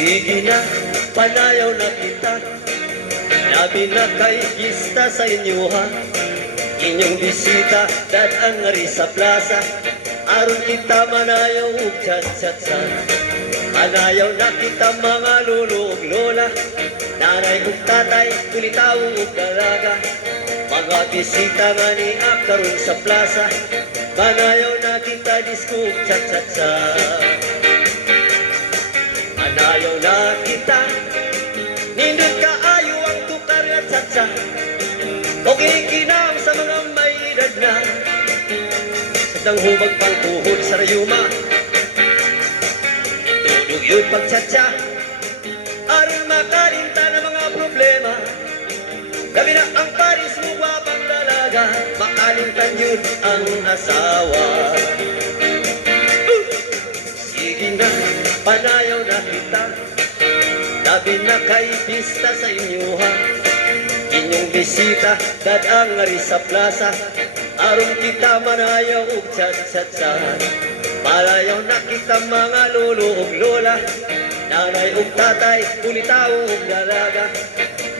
Sige na, panayaw na kita. Labi na kay pista sa inyo ha. Inyong bisita, dadang nga rin sa plaza. Aron kita manayaw ug chat-chat-sa. Manayaw na kita mga lolo ug lola. Nanay ug tatay, kulitaw ug dalaga. Mga bisita nga ni akaron sa plaza. Manayaw na kita disco ug chat-chat-sa. Manayaw na kita, nindot kaayo ang tukar at chat-chat. Okay, kinam sa mga may edad na. Sadang humag pang tuhod sa rayuma. Itulog yun pagtsatsa. Aron makalinta ng mga problema. Gabi na ang paris mo wapang dalaga. Makalintan yun ang asawa. Sige na, panayaw na kita. Labi na kay pista sa inyo ha. Inyong bisita, dadang nga rin sa plaza. Aron kita manayaw ug chat-chat-sa. Malayaw na kita mga lolo ug lola. Nanay ug tatay, kulitaw ug dalaga.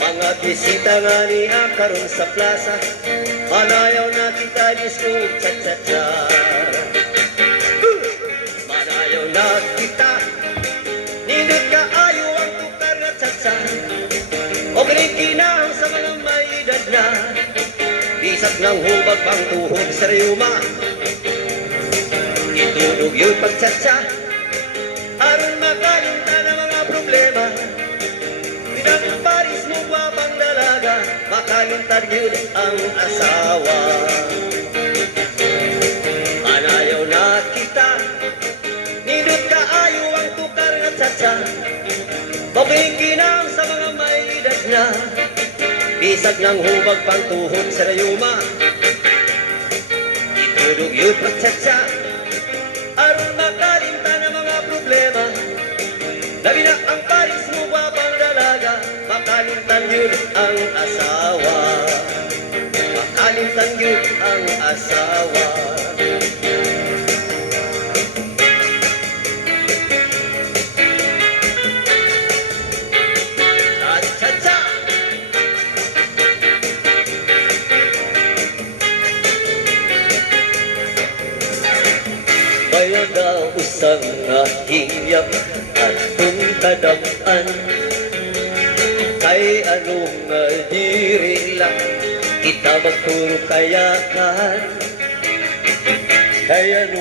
Mga bisita nga ni akaron sa plaza. Malayaw na kita disco ug chat-chat-sa. Malayaw na kita, nindot kaayo ang tukar na chat-sa. O kinikinang sa mga may edad na. Bisag ng hubag pang tuhog sa rayuma. Itulog yun pagtsatsa. Aron makalinta ng mga problema. Pinang paris mo wapang dalaga. Makalintan yun ang asawa. Manayaw na kita, nindot kaayo ang tukar na tsatsa. Mabikinang sa mga may edad na. Bisag ng hubag pang tuhod sa rayuma. Itulog yun pagtsatsa. Aron makalinta ng mga problema. Labi na ang paris mo wapang dalaga. Makalintan yun ang asawa. Makalintan yun ang asawa. Kaya daw usang hiyap at tungkadaan. Kay anong diri lang kita magturo kayakan. Kay anong